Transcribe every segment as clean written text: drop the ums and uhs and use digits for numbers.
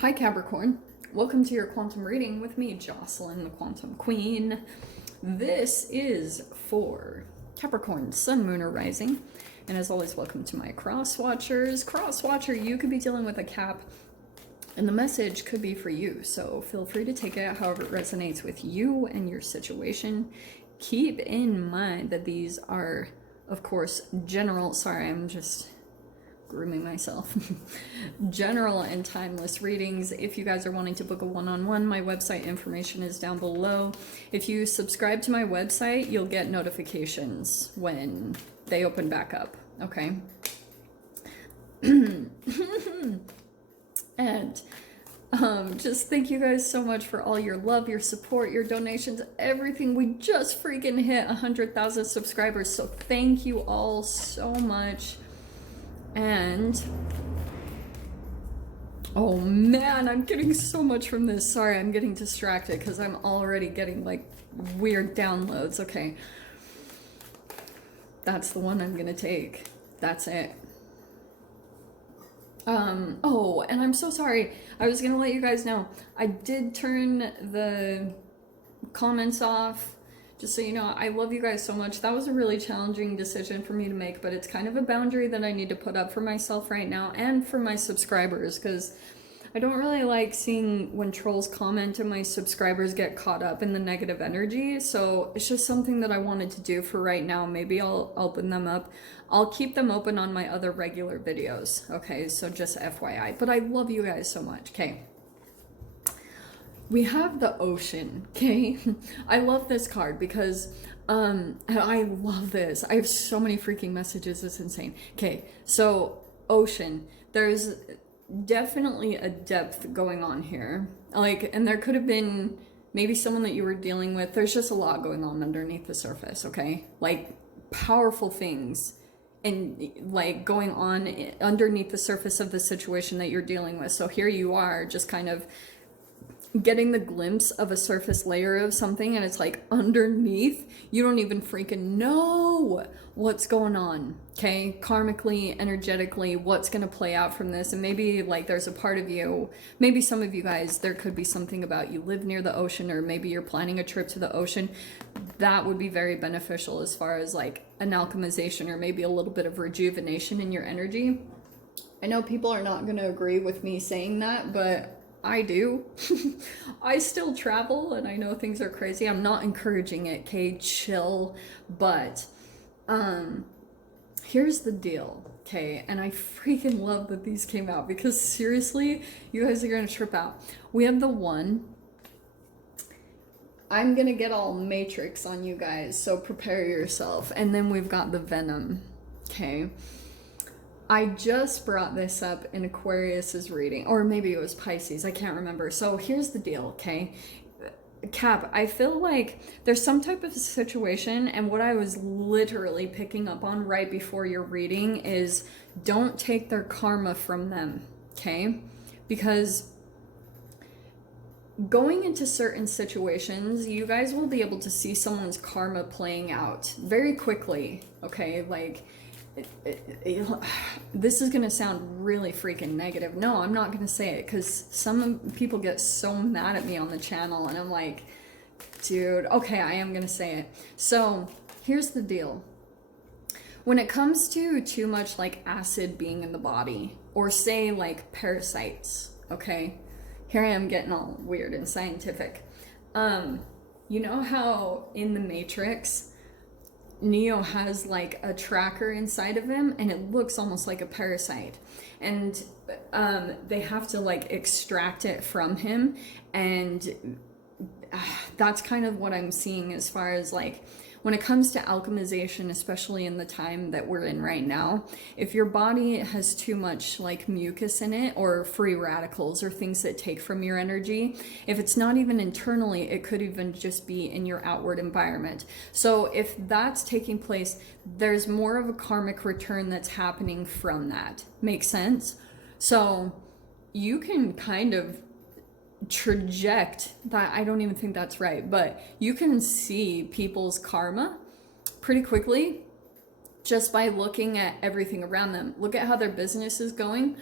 Hi Capricorn, welcome to your quantum reading with me, Jocelyn, the Quantum Queen. This is for Capricorn, Sun, Moon, or Rising. And as always, welcome to my cross watchers. Cross watcher, you could be dealing with a Cap, and the message could be for you. So feel free to take it however it resonates with you and your situation. Keep in mind that these are, of course, general. Sorry, I'm just grooming myself. General and timeless readings. If you guys are wanting to book a one-on-one, my website information is down below. If you subscribe to my website, you'll get notifications when they open back up, okay? And just thank you guys so much for all your love, your support, your donations, everything. We just freaking hit 100,000 subscribers, so thank you all so much. And oh man, I'm getting so much from this. Sorry, I'm getting distracted because I'm already getting like weird downloads. Okay, that's the one I'm gonna take. That's it. Oh, and I'm so sorry. I was gonna let you guys know I did turn the comments off. Just so you know, I love you guys so much. That was a really challenging decision for me to make, but it's kind of a boundary that I need to put up for myself right now and for my subscribers, because I don't really like seeing when trolls comment and my subscribers get caught up in the negative energy. So it's just something that I wanted to do for right now. Maybe I'll open them up. I'll keep them open on my other regular videos. Okay, so just FYI. But I love you guys so much. Okay. We have the ocean, okay? I love this card because, and I love this. I have so many freaking messages, it's insane. Okay, so ocean. There's definitely a depth going on here. Like, and there could have been maybe someone that you were dealing with. There's just a lot going on underneath the surface, okay? Like, powerful things and like going on underneath the surface of the situation that you're dealing with. So here you are just kind of getting the glimpse of a surface layer of something, and it's like underneath you don't even freaking know what's going on, okay? Karmically, energetically, what's going to play out from this. And maybe like there's a part of you, maybe some of you guys, there could be something about you live near the ocean, or maybe you're planning a trip to the ocean. That would be very beneficial as far as like an alchemization or maybe a little bit of rejuvenation in your energy. I know people are not going to agree with me saying that, but I do. I still travel and I know things are crazy. I'm not encouraging it, okay? Chill. But here's the deal, okay? And I freaking love that these came out because seriously, you guys are gonna trip out. We have the one. I'm gonna get all Matrix on you guys, so prepare yourself. And then we've got the Venom, okay? I just brought this up in Aquarius's reading, or maybe it was Pisces, I can't remember. So here's the deal, okay? Cap, I feel like there's some type of situation, and what I was literally picking up on right before your reading is don't take their karma from them, okay? Because going into certain situations, you guys will be able to see someone's karma playing out very quickly, okay? Like, this is gonna sound really freaking negative. No, I'm not gonna say it because some people get so mad at me on the channel, and I'm like, dude, okay, I am gonna say it. So here's the deal. When it comes to too much like acid being in the body, or say like parasites, okay, here I am getting all weird and scientific. You know how in the Matrix Neo has like a tracker inside of him, and it looks almost like a parasite, and they have to like extract it from him, and that's kind of what I'm seeing as far as like when it comes to alchemization, especially in the time that we're in right now. If your body has too much like mucus in it, or free radicals, or things that take from your energy, if it's not even internally, it could even just be in your outward environment. So if that's taking place, there's more of a karmic return that's happening from that. Make sense? So you can kind of traject that. I don't even think that's right, but you can see people's karma pretty quickly just by looking at everything around them. Look at how their business is going.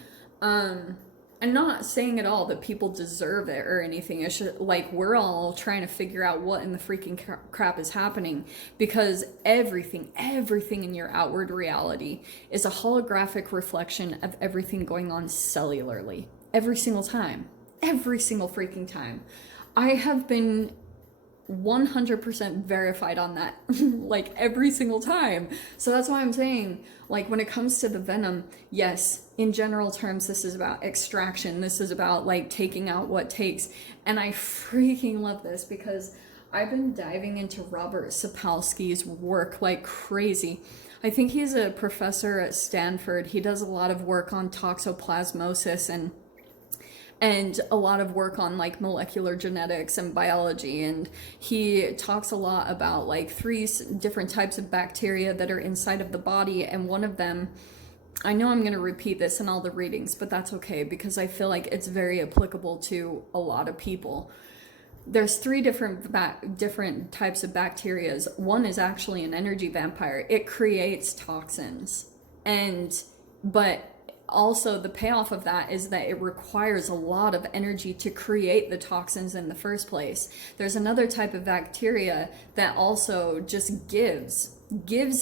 I'm not saying at all that people deserve it or anything. It's just like we're all trying to figure out what in the freaking crap is happening, because everything in your outward reality is a holographic reflection of everything going on cellularly. Every single time. Every single freaking time. I have been 100% verified on that like every single time. So that's why I'm saying, like, when it comes to the venom, yes, in general terms, this is about extraction. This is about like taking out what takes. And I freaking love this because I've been diving into Robert Sapolsky's work like crazy. I think he's a professor at Stanford. He does a lot of work on toxoplasmosis and a lot of work on like molecular genetics and biology, and he talks a lot about like 3 different types of bacteria that are inside of the body. And one of them, I know I'm going to repeat this in all the readings, but that's okay because I feel like it's very applicable to a lot of people. There's 3 different types of bacteria. One is actually an energy vampire. It creates toxins, but also the payoff of that is that it requires a lot of energy to create the toxins in the first place. There's another type of bacteria that also just gives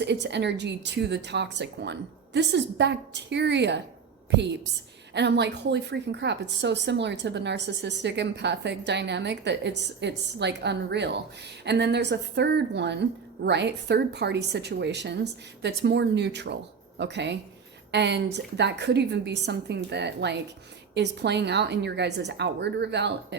its energy to the toxic one. This is bacteria, peeps. And I'm like, holy freaking crap, it's so similar to the narcissistic empathic dynamic that it's like unreal. And then there's a third one, right? Third party situations that's more neutral, okay? And that could even be something that like is playing out in your guys' outward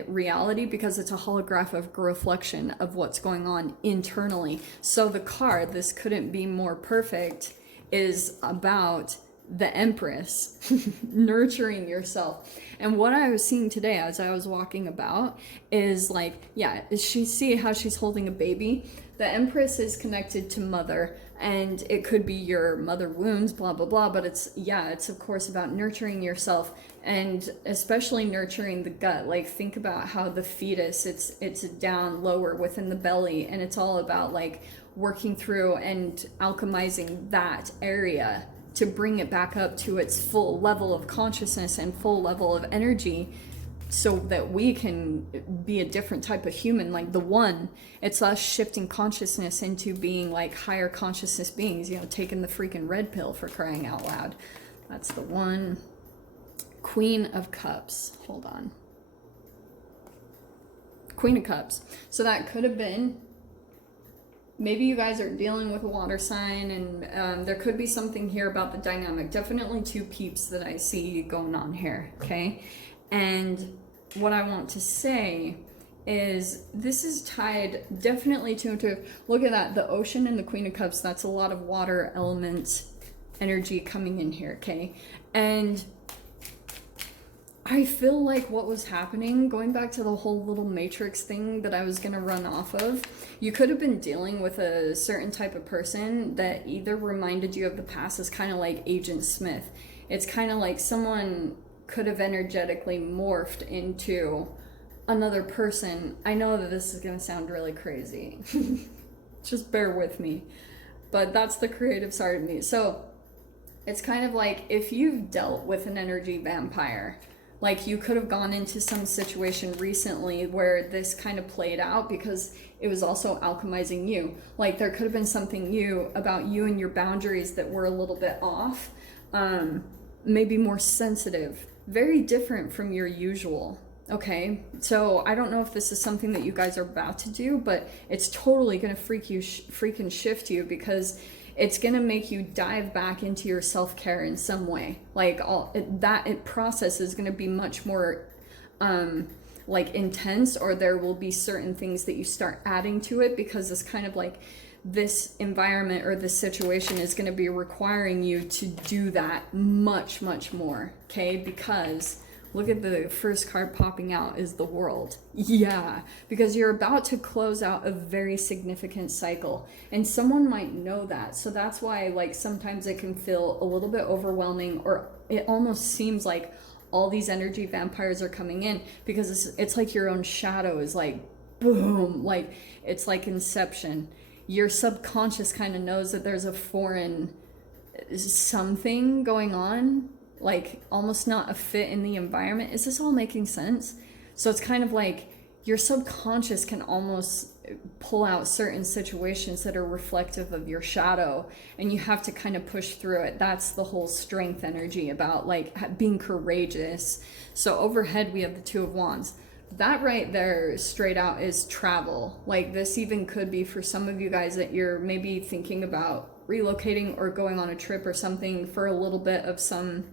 reality because it's a holographic reflection of what's going on internally. So the card, this couldn't be more perfect, is about the Empress, nurturing yourself. And what I was seeing today as I was walking about is like, yeah, see how she's holding a baby? The Empress is connected to mother, and it could be your mother wounds, blah, blah, blah. But it's of course about nurturing yourself, and especially nurturing the gut. Like, think about how the fetus, it's down lower within the belly, and it's all about like working through and alchemizing that area to bring it back up to its full level of consciousness and full level of energy, so that we can be a different type of human. Like the one, it's us shifting consciousness into being like higher consciousness beings, taking the freaking red pill, for crying out loud. That's the one. Queen of Cups. Hold on. Queen of Cups. So that could have been, maybe you guys are dealing with a water sign, and there could be something here about the dynamic. Definitely 2 peeps that I see going on here, okay? And what I want to say is this is tied definitely to look at that, the ocean and the Queen of Cups. That's a lot of water element energy coming in here, okay? And I feel like what was happening, going back to the whole little matrix thing that I was going to run off of, you could have been dealing with a certain type of person that either reminded you of the past, as kind of like Agent Smith. It's kind of like someone could have energetically morphed into another person. I know that this is going to sound really crazy. Just bear with me. But that's the creative side of me. So it's kind of like if you've dealt with an energy vampire, like you could have gone into some situation recently where this kind of played out because it was also alchemizing you. Like there could have been something new about you and your boundaries that were a little bit off, maybe more sensitive, very different from your usual. Okay, so I don't know if this is something that you guys are about to do, but it's totally gonna freaking shift you, because it's gonna make you dive back into your self-care in some way. Like that process is gonna be much more like intense, or there will be certain things that you start adding to it, because it's kind of like this environment or this situation is going to be requiring you to do that much, much more, okay? Because look at the first card popping out is the World. Yeah, because you're about to close out a very significant cycle, and someone might know that. So that's why, like, sometimes it can feel a little bit overwhelming, or it almost seems like all these energy vampires are coming in, because it's like your own shadow is like, boom, like it's like Inception. Your subconscious kind of knows that there's a foreign something going on, like almost not a fit in the environment. Is this all making sense? So it's kind of like your subconscious can almost pull out certain situations that are reflective of your shadow, and you have to kind of push through it. That's the whole strength energy about like being courageous. So overhead we have the Two of Wands. That right there straight out is travel. Like this even could be for some of you guys that you're maybe thinking about relocating or going on a trip or something for a little bit of some,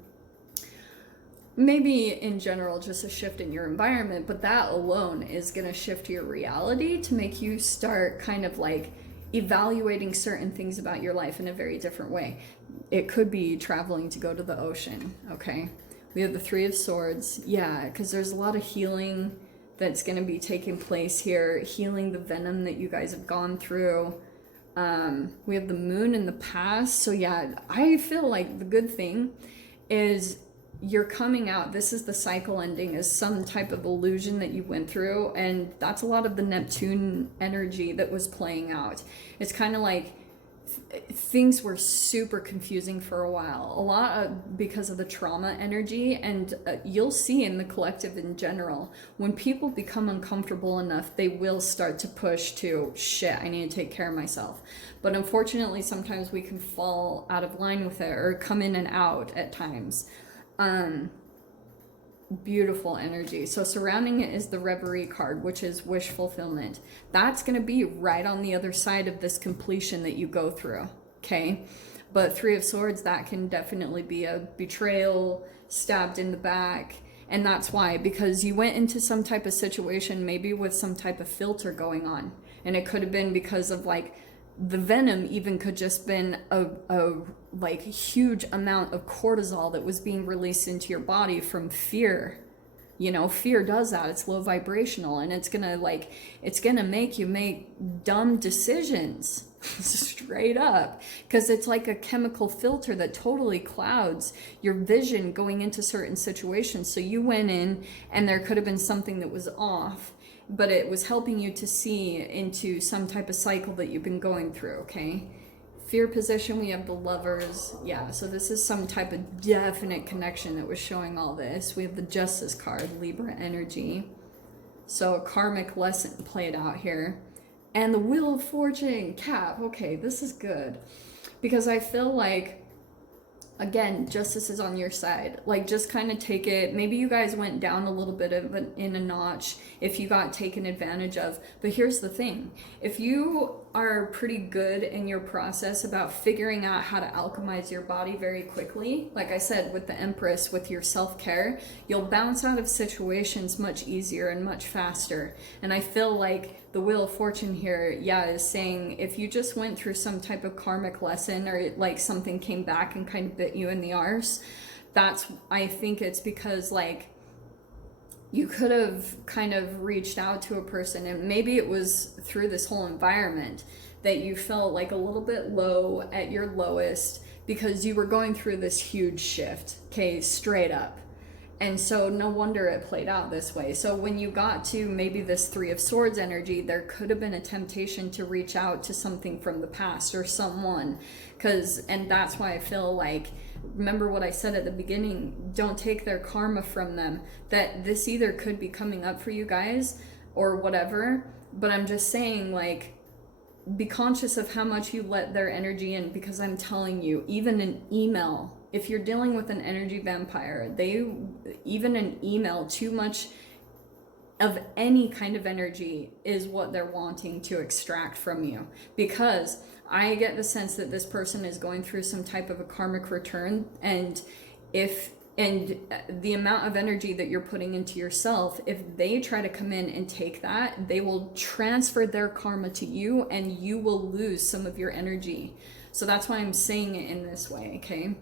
maybe in general just a shift in your environment, but that alone is going to shift your reality to make you start kind of like evaluating certain things about your life in a very different way. It could be traveling to go to the ocean, okay? We have the Three of Swords, yeah, because there's a lot of healing that's going to be taking place here, healing the venom that you guys have gone through. We have the Moon in the past, so yeah, I feel like the good thing is you're coming out. This is the cycle ending, is some type of illusion that you went through, and that's a lot of the Neptune energy that was playing out. It's kind of like things were super confusing for a while, a lot of, because of the trauma energy, and you'll see in the collective in general, when people become uncomfortable enough, they will start to push to, shit, I need to take care of myself. But unfortunately, sometimes we can fall out of line with it or come in and out at times. Beautiful energy. So surrounding it is the Reverie card, which is wish fulfillment. That's going to be right on the other side of this completion that you go through, okay? But Three of Swords, that can definitely be a betrayal, stabbed in the back, and that's why, because you went into some type of situation maybe with some type of filter going on, and it could have been because of like the venom even could just been a like huge amount of cortisol that was being released into your body from fear. You know, fear does that. It's low vibrational, and it's gonna make you make dumb decisions straight up, because it's like a chemical filter that totally clouds your vision going into certain situations. So you went in and there could have been something that was off, but it was helping you to see into some type of cycle that you've been going through, okay? Fear position, we have the Lovers. Yeah, so this is some type of definite connection that was showing all this. We have the Justice card, Libra energy. So a karmic lesson played out here. And the Wheel of Fortune, Cap. Okay, this is good. Because I feel like, again, justice is on your side. Like, just kind of take it. Maybe you guys went down a little bit of in a notch if you got taken advantage of. But here's the thing. If you are pretty good in your process about figuring out how to alchemize your body very quickly, like I said, with the Empress, with your self-care, you'll bounce out of situations much easier and much faster. And I feel like the Wheel of Fortune here, yeah, is saying if you just went through some type of karmic lesson, or like something came back and kind of bit you in the arse, I think it's because like you could have kind of reached out to a person, and maybe it was through this whole environment that you felt like a little bit low at your lowest because you were going through this huge shift, okay, straight up. And so no wonder it played out this way. So when you got to maybe this Three of Swords energy, there could have been a temptation to reach out to something from the past or someone, and that's why I feel like, remember what I said at the beginning, don't take their karma from them, that this either could be coming up for you guys or whatever. But I'm just saying, like, be conscious of how much you let their energy in, because I'm telling you, even an email, if you're dealing with an energy vampire, even an email, too much of any kind of energy is what they're wanting to extract from you. Because I get the sense that this person is going through some type of a karmic return, and the amount of energy that you're putting into yourself, if they try to come in and take that, they will transfer their karma to you, and you will lose some of your energy. So that's why I'm saying it in this way, okay?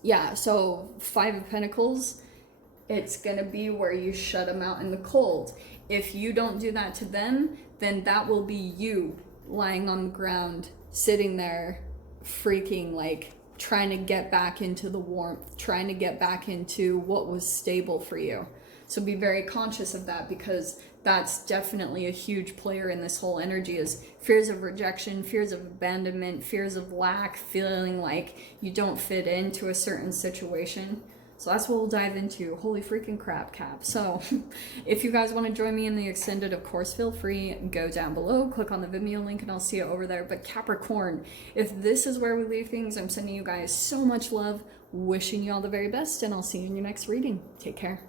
Yeah, so Five of Pentacles, it's gonna be where you shut them out in the cold. If you don't do that to them, then that will be you lying on the ground, sitting there, freaking, like, trying to get back into the warmth, trying to get back into what was stable for you. So be very conscious of that, because that's definitely a huge player in this whole energy, is fears of rejection, fears of abandonment, fears of lack, feeling like you don't fit into a certain situation. So that's what we'll dive into. Holy freaking crap, Cap. So if you guys want to join me in the extended, of course, feel free. Go down below, click on the Vimeo link, and I'll see you over there. But Capricorn, if this is where we leave things, I'm sending you guys so much love, wishing you all the very best, and I'll see you in your next reading. Take care.